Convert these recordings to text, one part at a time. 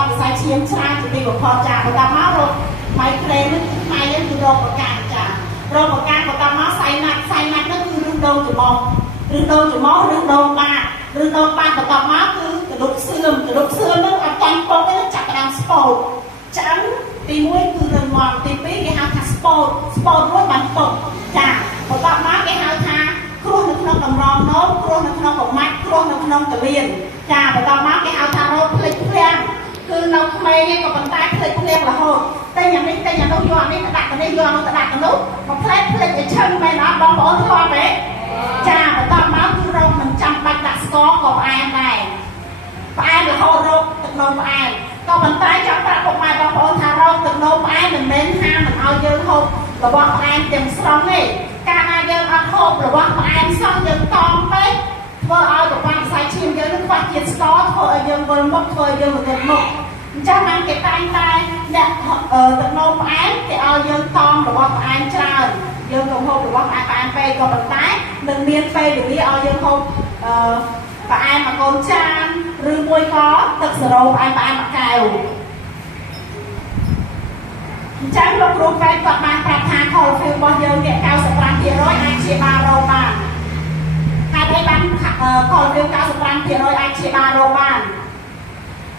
ត្តវិស័យឈាមច្រើនជាទីបំផុតចាបន្ទាប់មករោគម៉ៃក្រេននេះផ្នែកនេះគឺរោគប្រកាសចារោគប្រកាសបន្ទាប់មកសៃណាត់សៃណាត់នោះគឺរឹងដូងច្រមុះរឹងដូងច្រមុះរឹងដូងបាតរឹងដូងបាតបន្ទាប់មកគឺកដុកសឿមកដុកសឿមនោះអត់ចាញ់ពុកទេចាប់ផ្ដើមស្ពោតឆ្អឹងទី1គឺរឹងមាំទី2គេហៅថាស្ពោតស្ពោតរួចបានពុកចាបន្ទាប់មកគេហៅថាគ្រោះនៅក្នុងតម្រងនោមគ្រោះនៅក្នុងប្រមាច់គ្រោះនៅក្នុងកលៀនចាបន្ទាប់មកគេហៅថារោគភ្លេចភ្លាំង គឺនៅក្មេងឯងក៏ប៉ុន្តែភ្លេចភ្លាំងរហូតតែយ៉ាងនេះតែយ៉ាងនោះយកអានេះទៅដាក់ទៅនេះយកអានោះទៅដាក់ទៅនោះមកភ្លេចភ្លេចឲ្យឈឹងមែនអត់បងប្អូនធ្លាប់ទេចាបន្ទាប់មកគឺរោគមិនចាំបាច់ដាក់ស្ករក៏ផ្អែមដែរផ្អែមរហូតរោគទឹកនោមផ្អែមក៏ប៉ុន្តែចង់ប្រាប់ពុកម៉ែបងប្អូនថារោគទឹកនោមផ្អែមមិនមែនហាមមិនឲ្យយើងហូបរបស់ផ្អែមទាំងស្រុងទេកាលណាយើងអត់ហូបរបស់ផ្អែមសោះយើងតមពេកធ្វើឲ្យប្រព័ន្ធផ្សែងឈាមយើងនឹងខ្វះជាតិស្ករ ធ្វើឲ្យយើងវិលមុខធ្វើឲ្យយើងរត់មុខអញ្ចឹងបានគេតែងតែអ្នកទឹកនោមផ្អែមគេឲ្យយើងតមរបស់ផ្អែមច្រើនយើងកុំហូបរបស់ផ្អែមផ្អែមពេកក៏ប៉ុន្តែនឹងមានពេលវេលាឲ្យយើងហូបអឺផ្អែមមួយកូនចានឬមួយក៏ទឹកសេរ៉ូផ្អែមផ្អែមមួយកែវអញ្ចឹងលោកគ្រូពេទ្យគាត់បានប្រាប់ថា chlorophyll របស់យើងនេះ95%អាចព្យាបាលរោគបានហើយតែ បាន chlorophyll 95%អាចព្យាបាលរោគបាន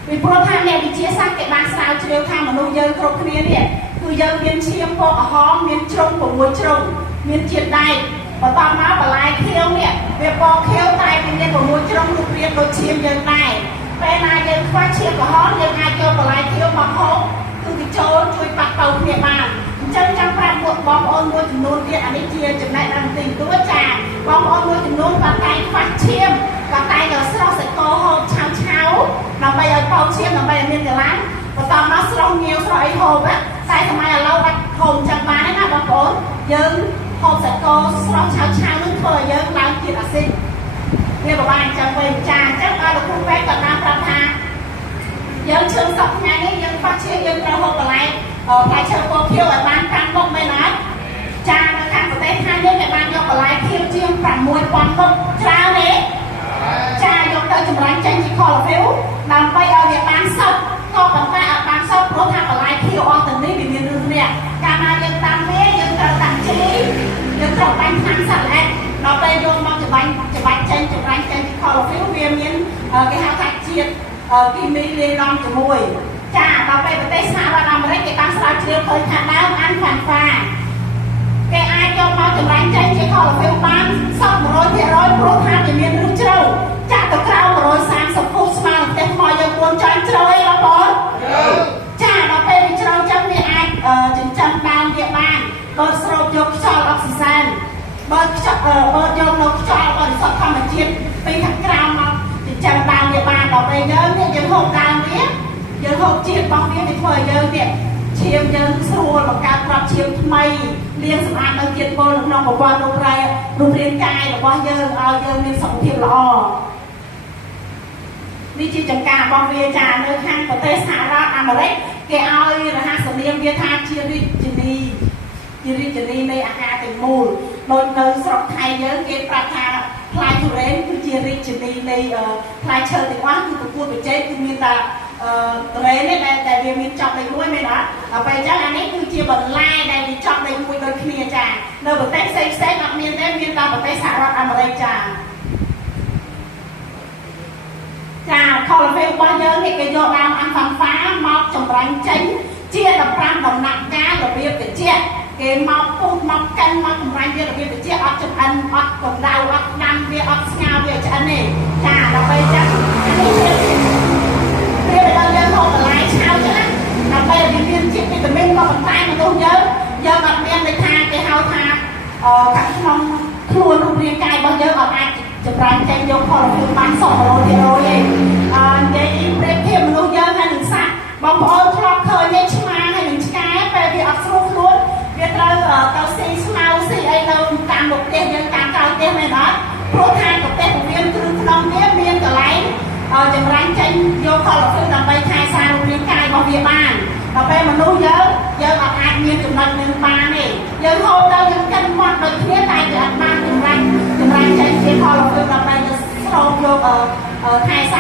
ពីព្រោះថាអ្នកវិទ្យាសាស្ត្រគេបានស្រាវជ្រាវថាមនុស្សយើងគ្រប់គ្នានេះគឺយើងមានឈាមពណ៌ក្រហមមានជ្រុង6ជ្រុងមានជាតិដែកបន្តមកបន្លែខៀវនេះវាពណ៌ខៀវតែវាមាន6ជ្រុងរូបរាងដូចឈាមយើងដែរពេលណាយើងខ្វះឈាមក្រហមយើងអាចយកបន្លែខៀវមកហូបគឺវាចូលជួយប៉ះប៉ូវគ្នាបាន អញ្ចឹងចាំប្រាប់ពួកបងប្អូនមួយចំនួនទៀតអានេះជាចំណេះដឹងទីទួចាបងប្អូនមួយចំនួនគាត់តែខ្វះឈាមគាត់តែយកស្រស់សាច់គោហូបឆៅឆៅដើម្បីឲ្យប៉ោឈាមដើម្បីឲ្យមានកលាំងបន្តមកស្រស់ងាវស្រស់អីហូបតែសម័យឥឡូវបាច់ហូបអញ្ចឹងបានទេណាបងប្អូនយើងហូបសាច់គោស្រស់ឆៅឆៅនឹងធ្វើឲ្យយើងឡើងជាតិអាស៊ីតវាប្រហែលអញ្ចឹងវិញចាអញ្ចឹងឲ្យលោកគ្រូពេទ្យគាត់បានប្រាប់ថាយើងជឿសពថ្ងៃនេះយើងខ្វះឈាមយើងត្រូវហូបបន្លែផ្លែឈើពណ៌ខៀវឲ្យបាន5មុខមែនអត់ចានៅខាងប្រទេសថាយើងគេបានយកបន្លែខៀវជាង 6000មុខច្រើនទេចាយកទៅចម្រាញ់ចេញជា chlorophyll ដើម្បីឲ្យវាបានសុទ្ធក៏ប៉ុន្តែអត់បានសុទ្ធព្រោះថាបន្លែខៀវអស់ទាំងនេះវាមានរឿងនេះកាលណាយើងតាមវាយើងត្រូវដាក់ជីយើងត្រូវបាញ់ថ្នាំសត្វល្អិតដល់ពេលយកមកចម្រាញ់ចម្បាច់ចេញចម្រាញ់ចេញជា chlorophyll វាមានគេហៅថាជាតិគីមីលាយឡំជាមួយចាដល់ពេលប្រទេសសហរដ្ឋអាមេរិកគេបានស្រាវជ្រាវឃើញថាដើមអានហ្វាន់ហ្វាគេអា ចយកមកចម្រាញ់ចេញជា chlorophyll បានសព100%ព្រោះថាវាមានរសជ្រៅចាក់ទៅក្រៅ130ពុះស្មើនឹងផ្ទះថ្មយើងគួរចាញ់ជ្រៅអីបងប្អូនចាដល់ពេលវាជ្រៅចឹងវាអាចចិញ្ចឹមដើមវាបានបើស្រូបយកខ្យល់អុកស៊ីសែនបើខ្យល់បើយកនៅខ្យល់បរិសុទ្ធធម្មជាតិពីខាងក្រៅមកចិញ្ចឹមដើមវាបានដល់ពេលយើងនេះយើងហូបដើមវាយើងហូបជាតិរបស់វាវាធ្វើឲ្យយើងនេះ ឈាមយើងស្រួលបង្កើតក្របឈាមថ្មីលាងសម្អាតនៅជាតិពុលក្នុងប្រព័ន្ធរូបរាងរូបរាងកាយរបស់យើងឲ្យយើងមានសុខភាពល្អនេះជាចង្ការរបស់វាចានៅខាងប្រទេសសហរដ្ឋអាមេរិកគេឲ្យរហស្សនាមវាថាជារីកជនីជារីកជនីនៃអាហារទាំងមូលដូចនៅស្រុកថៃយើងគេប្រាប់ថាផ្លែទុរេនគឺជារីកជនីនៃផ្លែឈើទាំងអស់គឺប្រកួតប្រជែងគឺមានតែអឺទុរេននេះដែលតែ វាមានចប់លេខ1មែនអត់ដល់ពេលអញ្ចឹងអានេះគឺជាបន្លែដែលវាចប់លេខ1ដូចគ្នាចានៅប្រទេសផ្សេងផ្សេងអត់មានទេមានតែប្រទេសសហរដ្ឋអាមេរិកចាចា chlorophyll របស់យើងនេះគេយកដើមអាំងហ្វាន់ហ្វាមកចម្រាញ់ចេញជា15ដំណាក់កាលរបៀបត្រជាក់គេមកពុះមកកិនមកចម្រាញ់វារបៀបត្រជាក់អត់ចំអិនអត់កម្ដៅអត់ដាំវាអត់ស្ងោរវាឆ្អិនទេចា អឺខាងក្នុងខ្លួនរូបរាងកាយរបស់យើងអត់អាចចម្រាញ់ចេញយក chlorophyll បាន100%ទេអឺនិយាយប្រៀបធៀបមនុស្សយើងហើយនឹងសត្វបងប្អូនធ្លាប់ឃើញទេឆ្មាហើយនឹងឆ្កែពេលវាអត់ស្រួលខ្លួនវាត្រូវទៅស៊ីស្មៅស៊ីអីនៅតាមមុខផ្ទះយើងតាមក្រោយផ្ទះមែនអត់ព្រោះថាប្រទេសពវៀនគឺក្នុងវាមានកន្លែងចម្រាញ់ចេញយក chlorophyll ដើម្បីថែសាររូបរាងកាយរបស់វាបានដល់ពេលមនុស្សយើងយើងអត់អាចមានចំណុចនឹងបានទេយើងហូបទៅ វាអត់បានចម្រាញ់ចម្រាញ់ចេញជា chlorophyll ដើម្បីទៅស្រូបយកថែសារ